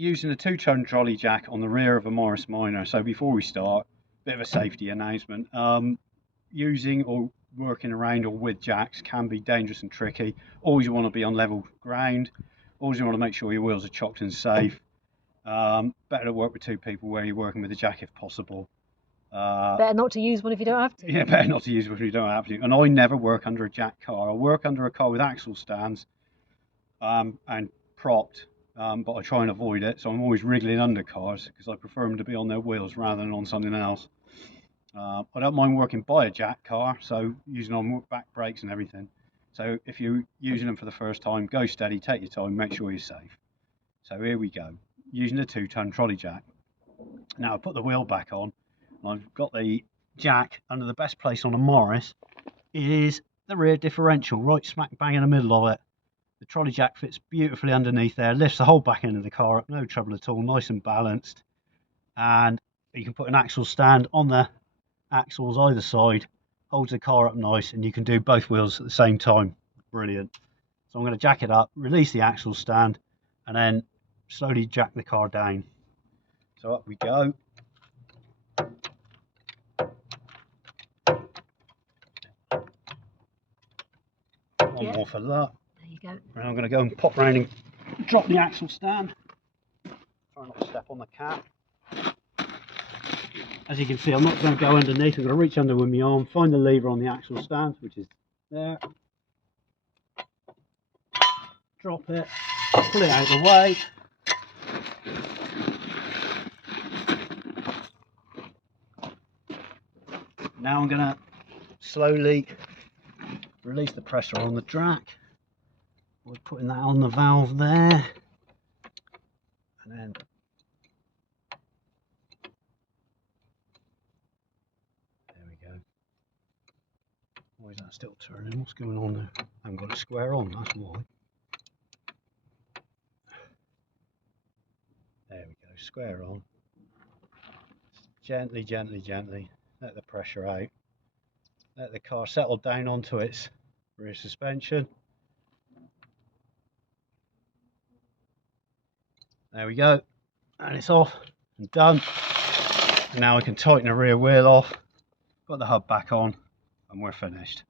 using a 2-ton trolley jack on the rear of a Morris Minor. So before we start, bit of a safety announcement. Using or working around or with jacks can be dangerous and tricky. Always want to be on level ground. Always want to make sure your wheels are chocked and safe. Better to work with 2 people where you're working with a jack if possible. Better not to use one if you don't have to. Yeah, better not to use one if you don't have to. And I never work under a jack car. I work under a car with axle stands and propped, but I try and avoid it. So I'm always wriggling under cars because I prefer them to be on their wheels rather than on something else. I don't mind working by a jack car, so using on back brakes and everything. So if you're using them for the first time, go steady, take your time, make sure you're safe. So here we go, using a 2-ton trolley jack. Now I put the wheel back on, and I've got the jack under the best place on a Morris is the rear differential, right smack bang in the middle of it. The trolley jack fits beautifully underneath there, lifts the whole back end of the car up, no trouble at all, nice and balanced. And you can put an axle stand on the axles either side, holds the car up nice, and you can do both wheels at the same time. Brilliant. So I'm going to jack it up, release the axle stand, and then slowly jack the car down. So up we go. One more for that. There you go. And I'm going to go and pop round and drop the axle stand. Try not to step on the cap. As you can see, I'm not going to go underneath. I'm going to reach under with my arm, find the lever on the axle stand, which is there. Drop it, pull it out of the way. Now I'm going to slowly release the pressure on the jack. We're putting that on the valve there. And then there we go. Why is that still turning? What's going on there? I haven't got it square on, that's why. There we go, square on. Gently, gently, gently let the pressure out. Let the car settle down onto its rear suspension. There we go, and it's off and done. And now I can tighten the rear wheel off, put the hub back on, and we're finished.